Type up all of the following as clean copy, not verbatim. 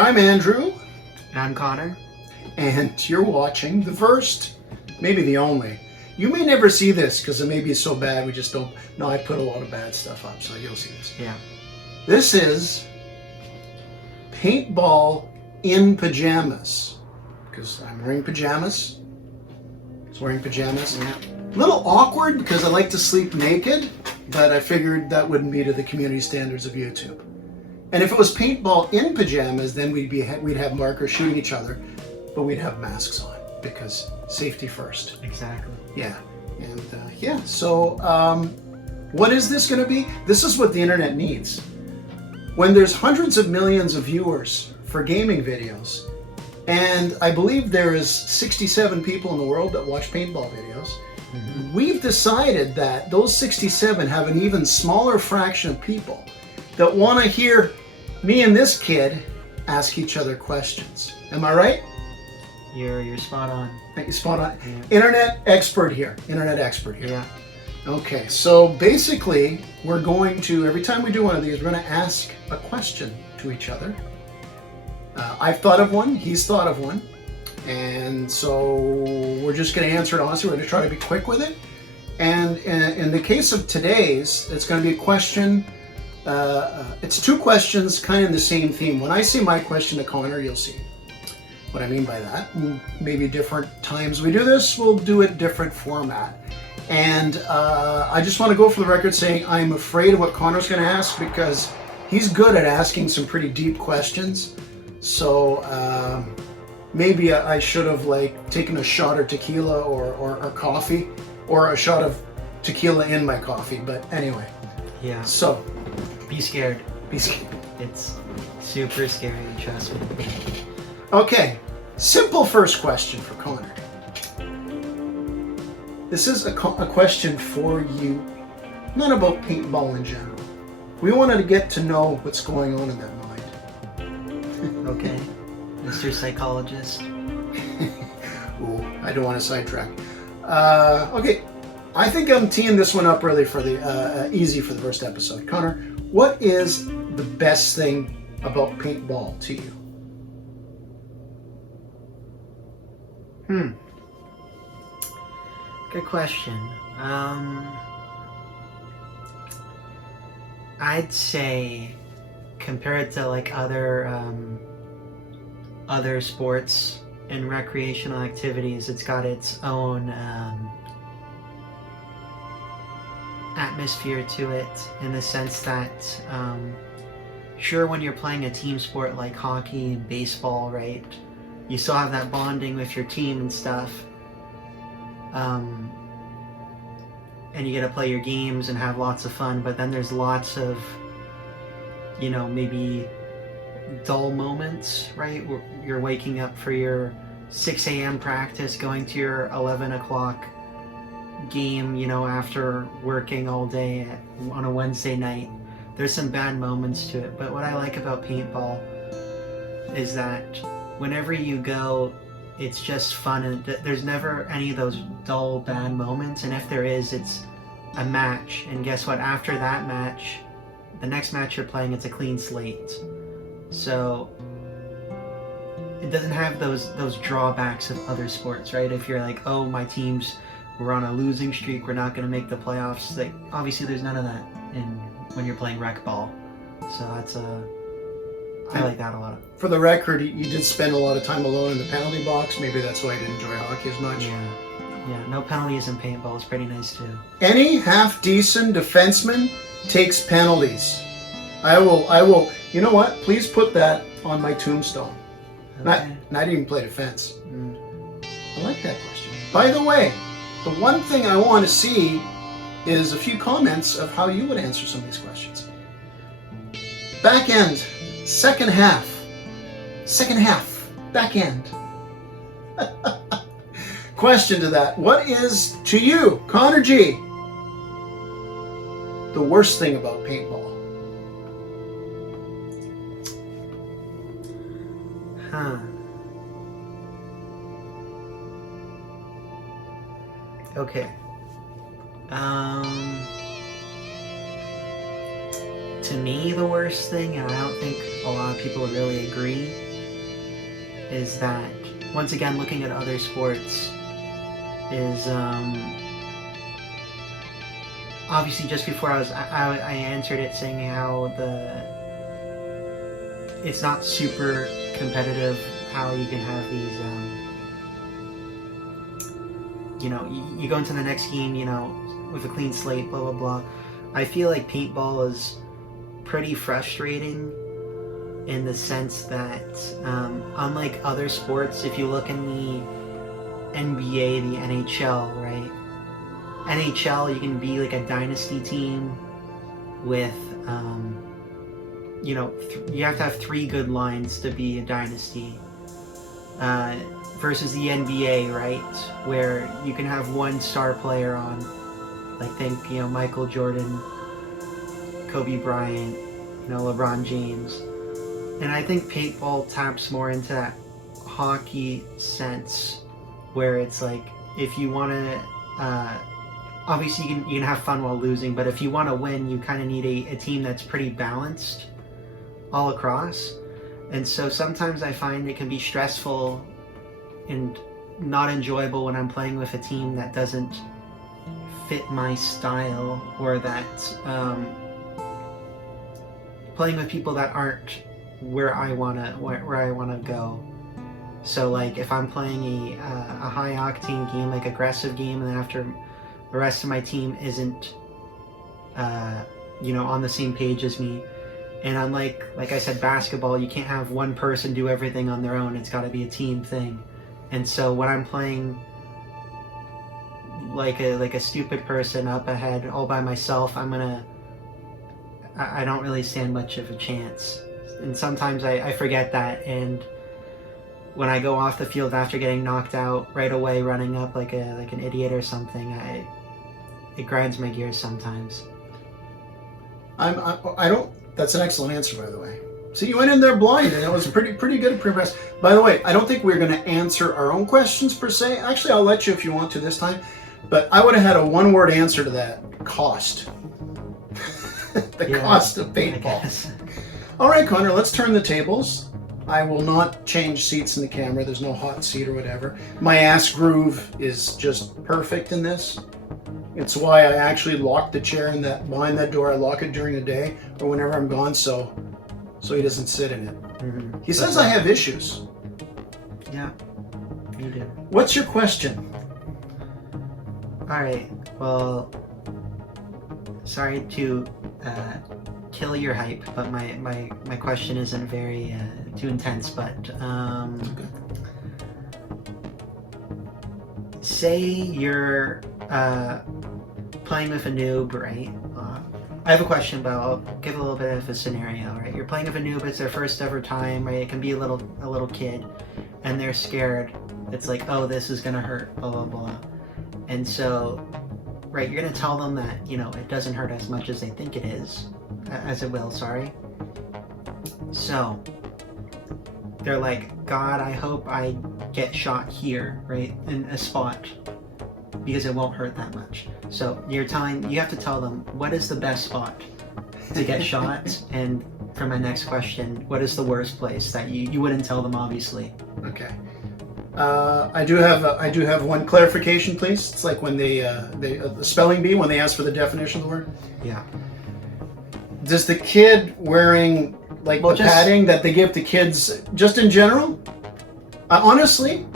I'm Andrew. And I'm Connor. And you're watching the first, maybe the only. You may never see this because it may be so bad we just don't. No, I put a lot of bad stuff up, so you'll see this. Yeah. This is Paintball in pajamas. Because I'm wearing pajamas. He's wearing pajamas. Yeah. A little awkward because I like to sleep naked, but I figured that wouldn't be to the community standards of YouTube. And if it was paintball in pajamas, then we'd have markers shooting each other, but we'd have masks on because safety first. Exactly. Yeah. And so what is this going to be? This is what the internet needs. When there's hundreds of millions of viewers for gaming videos, and I believe there is 67 people in the world that watch paintball videos, we've decided that those 67 have an even smaller fraction of people that want to hear me and this kid ask each other questions. Am I right? You're spot on. Spot on. Yeah. Internet expert here. Yeah. Okay, so basically, we're going to, every time we do one of these, we're going to ask a question to each other. I've thought of one, he's thought of one, and so we're just going to answer it honestly. We're going to try to be quick with it. And in the case of today's, it's going to be a question. It's two questions kind of in the same theme. When I say my question to Connor, you'll see what I mean by that. Maybe different times we do this, we'll do it different format. And I just want to go for the record saying I'm afraid of what Connor's going to ask because he's good at asking some pretty deep questions. So maybe I should have taken a shot of tequila or coffee, or a shot of tequila in my coffee. But anyway. Yeah. So. Be scared. Be scared. It's super scary, trust me. Okay, simple first question for Connor. This is a question for you, not about paintball in general. We wanted to get to know what's going on in that mind. Okay, Mr. Psychologist. Ooh, I don't want to sidetrack. Okay, I think I'm teeing this one up really for the easy for the first episode. Connor, what is the best thing about paintball to you? Good question. I'd say compared to other sports and recreational activities, it's got its own atmosphere to it, in the sense that sure, when you're playing a team sport like hockey and baseball, right, you still have that bonding with your team and stuff, and you get to play your games and have lots of fun, but then there's lots of, maybe dull moments, right, where you're waking up for your 6 a.m. practice, going to your 11 o'clock game, after working all day on a Wednesday night. There's some bad moments to it, but what I like about paintball is that whenever you go, it's just fun, and there's never any of those dull, bad moments, and if there is, it's a match, and guess what? After that match, the next match you're playing, it's a clean slate. So it doesn't have those drawbacks of other sports, right? If you're like, oh, my team's, we're on a losing streak, we're not going to make the playoffs. Like, obviously there's none of that when you're playing rec ball. So that's I like that a lot. For the record, you did spend a lot of time alone in the penalty box. Maybe that's why you didn't enjoy hockey as much. Yeah, no penalties in paintball is pretty nice too. Any half-decent defenseman takes penalties. I will, you know what? Please put that on my tombstone. Okay. Not even play defense. I like that question. By the way, the one thing I want to see is a few comments of how you would answer some of these questions. Back end, second half, back end. Question to that. What is, to you, Connor G, the worst thing about paintball? Okay. To me, the worst thing, and I don't think a lot of people would really agree, is that, once again, looking at other sports is, obviously just before I answered it saying how it's not super competitive, how you can have these, you go into the next game, with a clean slate, blah, blah, blah. I feel like paintball is pretty frustrating in the sense that, unlike other sports, if you look in the NBA, the NHL, right? NHL, you can be like a dynasty team with, you have to have 3 good lines to be a dynasty. Versus the NBA, right? Where you can have 1 star player on, like think, Michael Jordan, Kobe Bryant, LeBron James. And I think paintball taps more into that hockey sense, where it's like, if you want to, obviously you can have fun while losing, but if you want to win, you kind of need a team that's pretty balanced all across. And so sometimes I find it can be stressful and not enjoyable when I'm playing with a team that doesn't fit my style, or that playing with people that aren't where I wanna go. So like if I'm playing a high octane game, like aggressive game, and then after the rest of my team isn't on the same page as me, and unlike, like I said, basketball, you can't have one person do everything on their own. It's got to be a team thing. And so when I'm playing like a stupid person up ahead all by myself, I don't really stand much of a chance. And sometimes I forget that, and when I go off the field after getting knocked out, right away running up like an idiot or something, it grinds my gears sometimes. That's an excellent answer, by the way. So you went in there blind, and it was pretty good, pretty impressed. By the way, I don't think we're going to answer our own questions per se. Actually, I'll let you if you want to this time. But I would have had a 1-word answer to that: cost. Cost of paintball. All right, Connor, let's turn the tables. I will not change seats in the camera. There's no hot seat or whatever. My ass groove is just perfect in this. It's why I actually lock the chair behind that door. I lock it during the day or whenever I'm gone, so he doesn't sit in it. Mm-hmm. He says I have issues. Yeah, you do. What's your question? All right. Well, sorry to kill your hype, but my question isn't very too intense. But Okay. Say you're playing with a noob, right? I have a question, but I'll give a little bit of a scenario, right? You're playing with a noob, it's their first ever time, right? It can be a little kid, and they're scared. It's like, oh, this is gonna hurt, blah, blah, blah. And so, right, you're gonna tell them that, it doesn't hurt as much as they think it is, as it will, sorry. So, they're like, God, I hope I get shot here, right, in a spot, because it won't hurt that much. So you have to tell them, what is the best spot to get shot? And for my next question, what is the worst place that you wouldn't tell them, obviously? Okay. I do have one clarification, please. It's like when the spelling bee, when they ask for the definition of the word. Yeah. Does the kid wearing padding that they give to kids just in general? Honestly,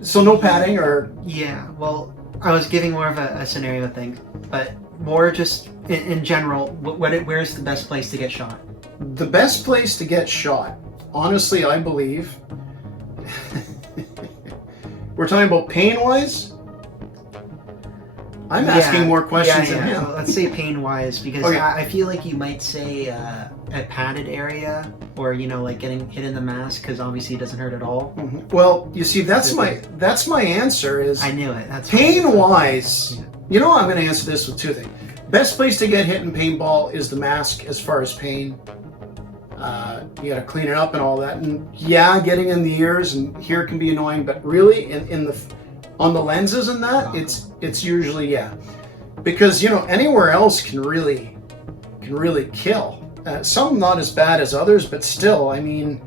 so no padding or? Yeah. Well, I was giving more of a scenario thing, but more just in general. Where's the best place to get shot? The best place to get shot, honestly, I believe. We're talking about pain-wise? I'm asking more questions than him. Let's say pain-wise, because okay. I feel like you might say a padded area, or like getting hit in the mask, because obviously it doesn't hurt at all. Mm-hmm. Well, you see, that's my answer. Is I knew it. That's pain-wise. Yeah. I'm going to answer this with 2 things. Best place to get hit in paintball is the mask, as far as pain. You got to clean it up and all that, and getting in the ears and here can be annoying, but really on the lenses and that, it's usually because anywhere else can really kill. Some not as bad as others, but still, I mean,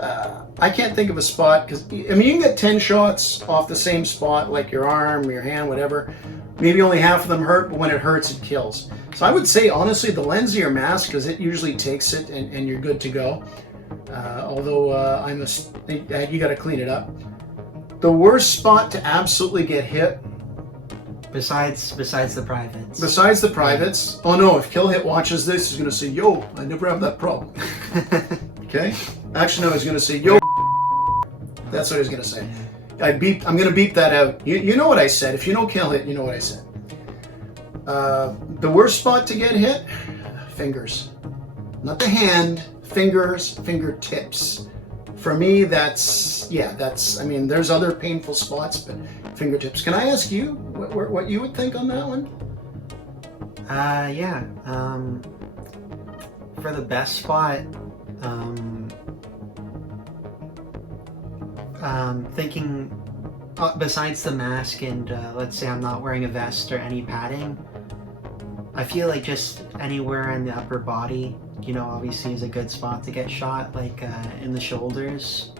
I can't think of a spot because I mean you can get 10 shots off the same spot, like your arm, your hand, whatever. Maybe only half of them hurt, but when it hurts, it kills. So I would say honestly, the lens of your mask, because it usually takes it and you're good to go. Although you got to clean it up. The worst spot to absolutely get hit. Besides the privates. Besides the privates. Oh no! If Kill Hit watches this, he's gonna say, "Yo, I never have that problem." Okay. Actually, no, he's gonna say, "Yo." That's what he's gonna say. I'm gonna beep that out. You know what I said. If you know Kill Hit, you know what I said. The worst spot to get hit? Fingers. Not the hand. Fingers. Fingertips. For me, that's. I mean, there's other painful spots, but fingertips. Can I ask you what you would think on that one? Yeah. For the best spot, thinking besides the mask and let's say I'm not wearing a vest or any padding, I feel like just anywhere in the upper body, obviously is a good spot to get shot, like in the shoulders,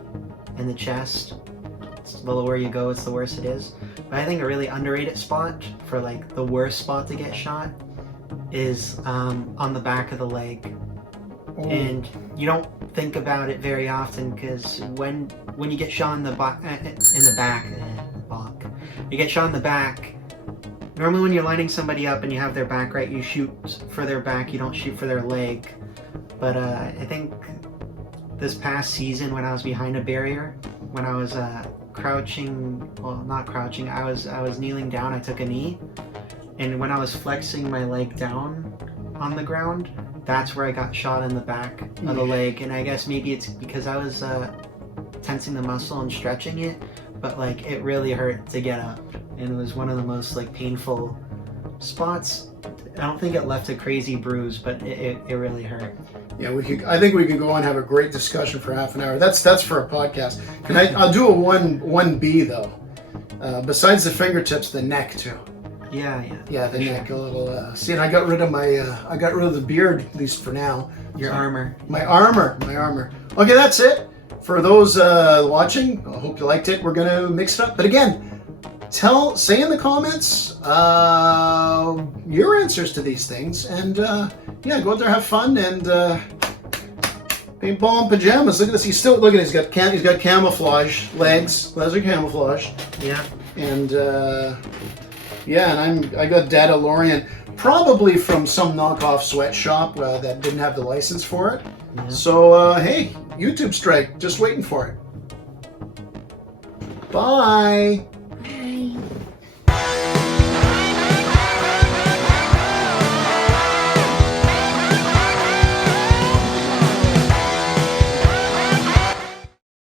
in the chest. The lower you go, it's the worse it is. But I think a really underrated spot for like the worst spot to get shot is on the back of the leg. Oh. And you don't think about it very often because when you get shot you get shot in the back. Normally when you're lining somebody up and you have their back right, you shoot for their back, you don't shoot for their leg. But I think this past season when I was behind a barrier, when I was crouching, well, not crouching, I was kneeling down, I took a knee, and when I was flexing my leg down on the ground, that's where I got shot in the back of the leg. And I guess maybe it's because I was tensing the muscle and stretching it, but like it really hurt to get up, and it was one of the most like painful spots. I don't think it left a crazy bruise, but it really hurt. Yeah, I think we could go on and have a great discussion for half an hour. That's for a podcast. I'll do a 1B though. Besides the fingertips, the neck too. Yeah, the neck a little. See, and I got rid of the beard, at least for now. Your armor. My armor. Okay, that's it for those watching. I hope you liked it. We're gonna mix it up, but again, say in the comments your answers to these things, and go out there, have fun, and paintball in pajamas. Look at this. He's got camouflage legs. Legs are camouflage. Yeah. And and I got Dadalorian, probably from some knockoff sweatshop that didn't have the license for it. Yeah. So hey, YouTube strike, just waiting for it. Bye.